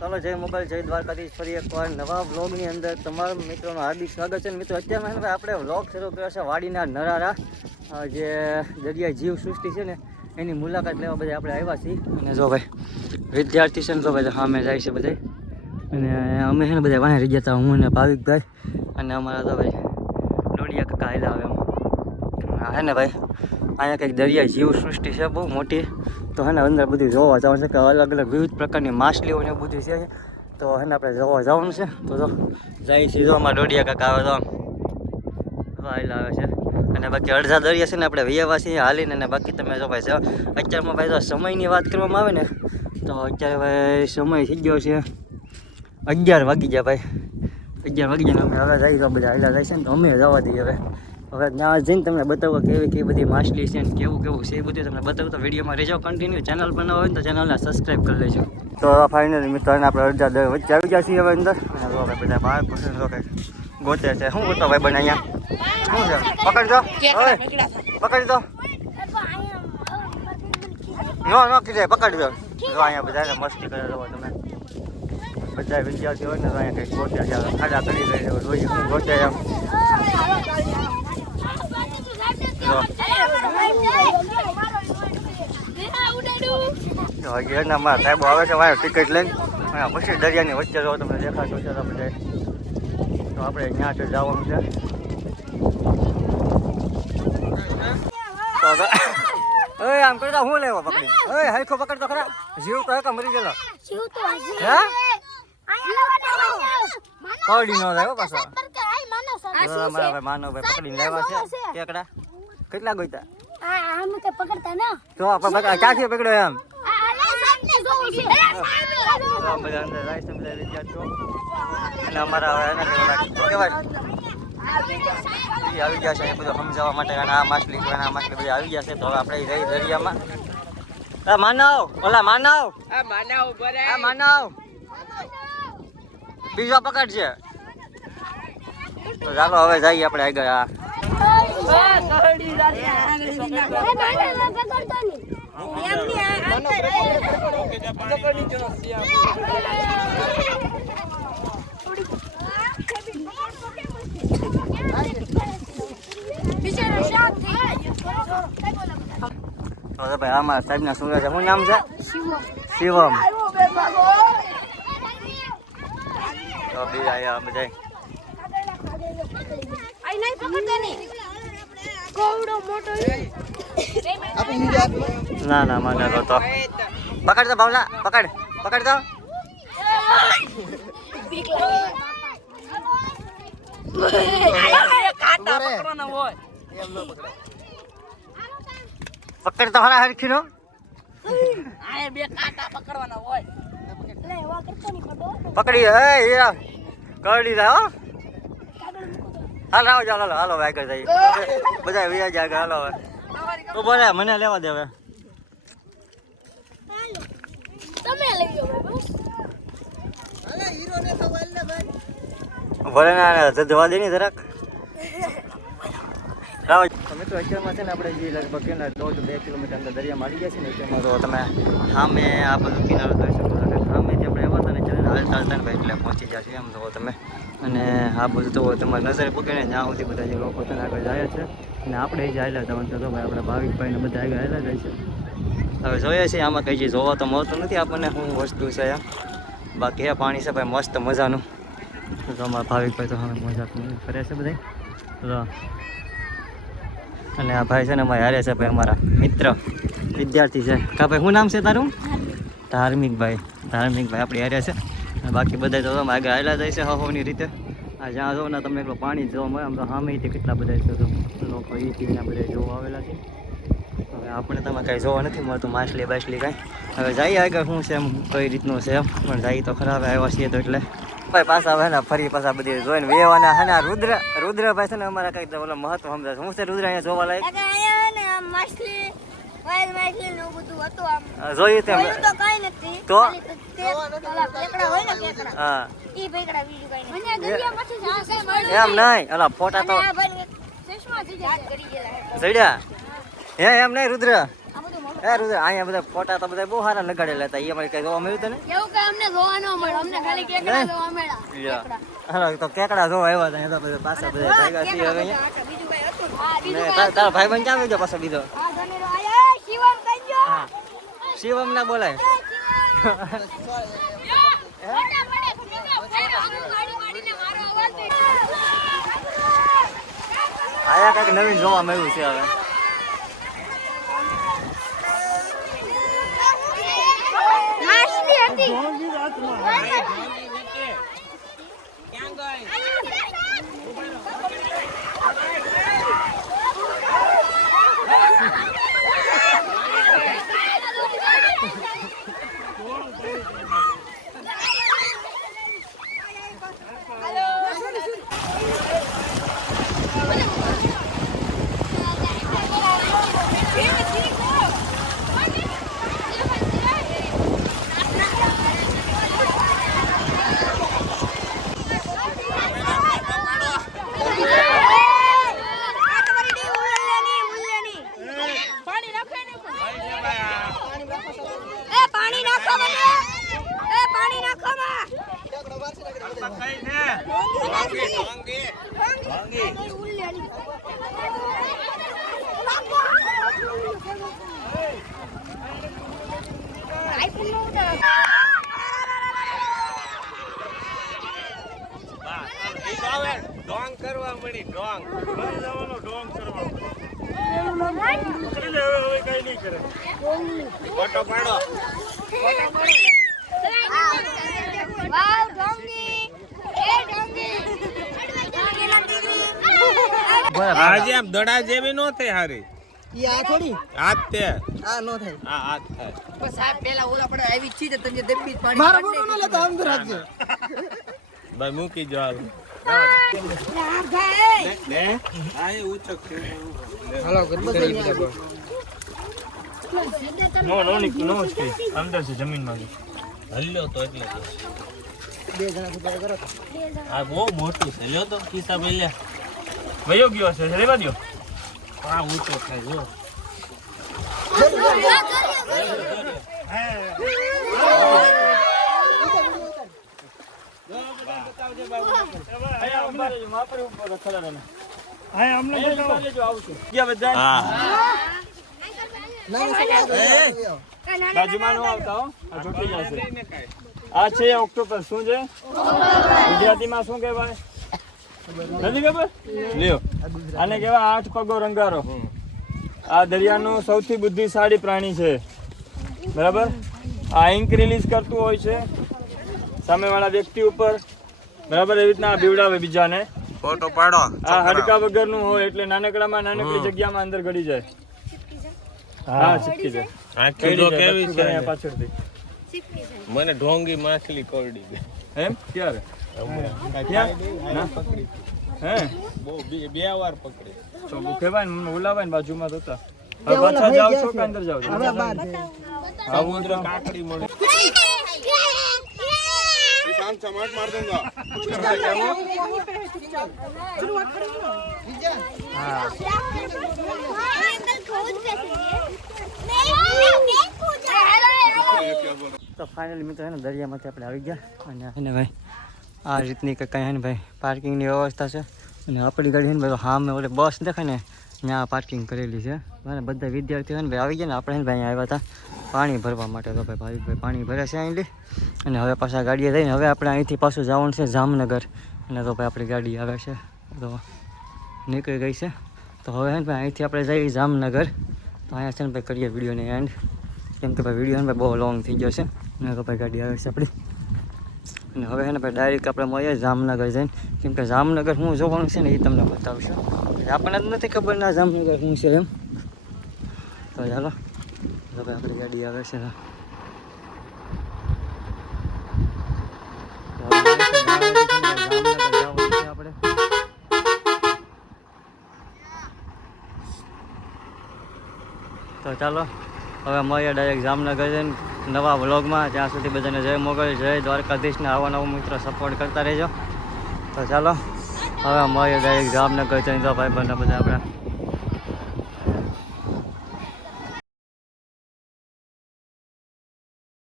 ચાલો જય મોબાઈલ જય દ્વારકાધીશ ફરી એકવાર નવા વ્લોગની અંદર તમારા મિત્રોનું હાર્દિક સ્વાગત છે. મિત્રો અત્યારમાં આપણે વ્લોગ શરૂ કર્યો છે વાડીના નરારા જે દરિયાઈ જીવ સૃષ્ટિ છે ને એની મુલાકાત લેવા બધા આપણે આવ્યા છીએ. અને જો ભાઈ વિદ્યાર્થી છે ને તો બધા સામે જાય છે બધા, અને અમે છે ને બધા વાંહે રહી જતા, હું ને ભાવિકભાઈ અને અમારા તો ભાઈ ડોડિયા કાકા હેલા આવે એમ હે ને ભાઈ. અહીંયા કંઈક દરિયાઈ જીવ સૃષ્ટિ છે બહુ મોટી, તો હે ને અંદર બધું જોવા જવાનું છે કે અલગ અલગ વિવિધ પ્રકારની માછલીઓ ને બધું છે, તો હે ને આપણે જોવા જવાનું છે. તો જાય છે જો અમારા ડોડિયા કાકા આવે તો હાલ આવે છે, અને બાકી અડધા દરિયા છે ને આપણે વ્યવાસી હાલીને, અને બાકી તમે જો ભાઈ અત્યારમાં ભાઈ જો સમયની વાત કરવામાં આવે ને તો અત્યારે ભાઈ સમય થઈ ગયો છે 11 વાગી ગયા ભાઈ, 11 વાગી ગયા. અમે હવે જઈ તો બધા હાલ્યા જાય છે ને તો અમે જવા દઈએ હવે ત્યાં જઈને તમને બતાવો કેવી બધી માછલી છે ને કેવું છે એ બધું તમને બતાવું. તો વિડીયોમાં રહેજો કન્ટિન્યુ. ચેનલ બનાવો હોય તો ચેનલને સબસ્ક્રાઈબ કરી લેજો. તો ફાઇનલી મિત્રો આપણે અડધા વચ્ચે આવી ગયા છીએ હવે અંદર, અને બધા બહાર કંઈક ગોતે છે. શું ગોતો ભાઈ બને અહીંયા? શું છે? પકડજો, પકડી દો. ન કીધે પકડી દો. જો અહીંયા બધા મસ્તી કરે જો તમે બધા વિદ્યાર્થીઓ હોય ને તો અહીંયા કંઈક ગોતે છે, ખાડા કરી રહી જોઈએ શું ગોતે એમ. મારા સાહેબો આવે છે મારે ટિકિટ લઈને, પછી દરિયાની વચ્ચે જો તમને દેખાતો છે તો બધા, તો આપણે ત્યાં તો જવાનું છે. આમ કરી દો, હું લેવો પકડી હરખો પકડતો ખરા, જીવ તો હે મરી ગયેલો કવડી નો થાય પાછો. મારા માનવભાઈ પકડીને લેવા છે કેકડા. કેટલા ગોઈતા તો ક્યાંથી પકડ્યો એમ? બધા અંદર જાય છે બધા વિદ્યાર્થીઓ, અને અમારા કેવાય આવી ગયા છે એ બધું સમજાવવા માટે, અને આ માછલી બધી આવી ગયા છે. તો હવે આપણે રહી દરિયામાં. માનવ ઓલા માનવ બીજો પકડ છે. તો ચાલો હવે જઈએ આપણે આગળ. ભાઈ આમાં સાહેબ ના શું છે? શું નામ છે? શિવમ. તો બી આયા બધા ના મને તો પકડ દો ભાવલા, પકડ દો. પકડ તો હરા હરખી નો પકડી કરડી જાય. હાલો ચાલો હાલો આગળ જઈએ બધા વ્યાજ આગળ. હાલો હવે તો બોલે મને લેવા દે હવે. ભલે ના જવા દે ની જરાક. મિત્રો અત્યારમાં છે ને આપણે જે લગભગ 1.5-2 કિલોમીટર અંદર દરિયામાં આવી ગયા છે ને તેમાં તો તમે સામે આ બધું કિનારો જોઈ શકો છો. સામેથી આપણે આવ્યા હતા ને ચાલે હાલતા ને ભાઈ એટલે પહોંચી ગયા છે એમ તો તમે, અને આ બધું તો તમારે નજરે પકડીને જ્યાં સુધી બધા જે લોકો છે ને આગળ જાય છે, અને આપણે એ જ હાલ્યા જવાનું તો ભાઈ આપણા ભાવિકભાઈને બધા આગળ હાલ્યા જાય છે. હવે જોઈએ છીએ આમાં કંઈ જે જોવા તો મળતું નથી આપણને શું વસ્તુ છે એમ. બાકી એ પાણી છે ભાઈ મસ્ત મજાનું. તો અમારા ભાવિકભાઈ તો હવે મજા કરે છે બધા. અને આ ભાઈ છે ને અમારે હારે છે ભાઈ અમારા મિત્ર વિદ્યાર્થી છે. કા ભાઈ શું નામ છે તારું? ધાર્મિકભાઈ આપણી હારે છે. બાકી બધા તો આગળ હાલ્યા જાય છે હવાની રીતે. આ જ્યાં જો ને તમને એકલો પાણી જોવા મળે. આમ તો સામેથી કેટલા બધા છે તો લોકો એ ટીવીના બધા જોવા આવેલા છે. હવે આપણે તમે કાંઈ જોવા નથી મળતું માછલી બાછલી કાંઈ. હવે જઈએ આગળ શું છે એમ કઈ રીતનું છે એમ, પણ જઈએ તો ખરાબ આવ્યા છીએ તો એટલે ભાઈ પાછા હવે ને ફરી પાછા બધી જોઈને વેવાના હે ને. રુદ્રભાઈ છે ને અમારા કંઈક ઓલો મહત્વ સમજાય. શું છે રુદ્ર અહીંયા જોવા લાયક? જોયું તેમ તો હા એમ નહીં ઓલા ફોટા તો જડ્યા હે એમ નહીં રુદ્ર એ રુદ્ર અહીંયા બધા ફોટા તો બધા બહુ સારા લગાડેલા હતા. એ અમારે કઈ જોવા મળ્યું તને? એવું કઈ અમને જોવા ન મળે, અમને ખાલી કેકડા જોવા મળ્યા. હા તો કેકડા જોવા આવ્યા હતા. તો બધા પાછા બધા ભેગા થઈ હવે અહીંયા. બીજું કઈ હતું? તારા ભાઈ બંધ ક્યાં ગયો પાછો બીજો? આ ધનેરો આયા, શિવમ કઈ ગયો? હા શિવમ ના બોલાય. આયા કઈક નવીન જોવા મળ્યું છે હવે. નાસ્તી હતી. ડોંગ કરવા મળી ડોંગ ડોંગ કરવા હવે કઈ નહીં કરે. ફોટો પાડો. વાવ ડોંગી એ ડોંગી આજે આમ દડા જેવી નો થઈ હારી. ઈ આ થોડી હાથ તે આ નો થાય. આ હાથ થાય. બસ સાહેબ પેલા ઓલા પડે આવી ચીજ તમે દબ્બી પાણી મારો ફોટો ન લેતા આમ તો રાખજો ભાઈ મૂકી જો હાલ. ભાઈ આ એ ઉચક છે. હાલો ગરબા નો સ્પેસ અંદર છે જમીન માં હલ્યો તો એટલે બે જણા સુધારે કરો. આ બહુ મોટું છે. લ્યો તો કિસ્સા પહેલા વયો ગયો છે. રેવા દો. આ ઊંચો થાય જો. આ છે ઓક્ટોપસ. શું છે ગુજરાતીમાં શું કહેવાય નથી ખબર? લ્યો આને કહેવાય 8 પગો રંગારો. આ દરિયાનું સૌથી બુદ્ધિશાળી પ્રાણી છે. બરાબર. આ ઇંક રિલીઝ કરતું હોય છે સામેવાળા વ્યક્તિ ઉપર. બરાબર. એવી રીતના બીવડાવે બીજાને. ફોટો પાડો. આ હાડકા વગરનું હોય એટલે નાનકડામાં નાનકડી જગ્યામાં અંદર ગળી જાય. હા ચીપકી જાય. કેવી છે પાછળથી મને ઢોંગી માછલી કરડી ગઈ એમ ક્યારે ના પકડી હે બહુ બે વાર પકડી. તો કહેવાય ને ઓલાવાય ને બાજુમાં જોતા. હવે પાછા જાવ છો કે અંદર જાવ છો? હવે બહાર છે. સમુદ્ર કાકડી મળી. શાંત સમાટ માર દઉંગા. તો ફાઇનલી મિત્રો છે ને દરિયામાંથી આપણે આવી ગયા. અને એને ભાઈ આ રીતની કંઈ હે ને ભાઈ પાર્કિંગની વ્યવસ્થા છે. અને આપણી ગાડી છે ને ભાઈ સામે ઓલે બસ દેખાય ને ત્યાં પાર્કિંગ કરેલી છે. અને બધા વિદ્યાર્થીઓ છે ને ભાઈ આવી ગયા ને આપણે છે ને ભાઈ અહીંયા આવ્યા હતા પાણી ભરવા માટે. તો ભાઈ પાણી ભરે છે અહીંથી. અને હવે પાછા ગાડીએ જઈને હવે આપણે અહીંથી પાછું જવાનું છે જામનગર. અને તો ભાઈ આપણી ગાડી આવે છે તો નીકળી ગઈ છે. તો હવે છે ને ભાઈ અહીંથી આપણે જઈએ જામનગર. તો અહીંયા છે ને ભાઈ કરીએ વિડીયોને એન્ડ. કેમ કે ભાઈ વિડીયો ને બહુ લોંગ થઈ ગયો છે. અને તો ભાઈ ગાડી આવે છે આપણી. અને હવે છે ને ભાઈ ડાયરેક્ટ આપણે મળીએ જામનગર જઈને. કેમ કે જામનગર શું જોવાનું છે ને એ તમને બતાવશું. આપણને જ નથી ખબર ના જામનગર શું છે એમ. તો ચાલો તો ભાઈ આપણી ગાડી આવે છે. આપણે તો ચાલો હવે મળીએ ડાયરેક્ટ જામનગર જઈને નવા વ્લોગમાં. ત્યાં સુધી બધાને જય મોગલ, જય દ્વારકાધીશને. આવા નવા મિત્રો સપોર્ટ કરતા રહેજો. તો ચાલો હવે મળીએ ડાયરેક્ટ જામનગર જઈને. તો ભાઈ બંને બધા આપણે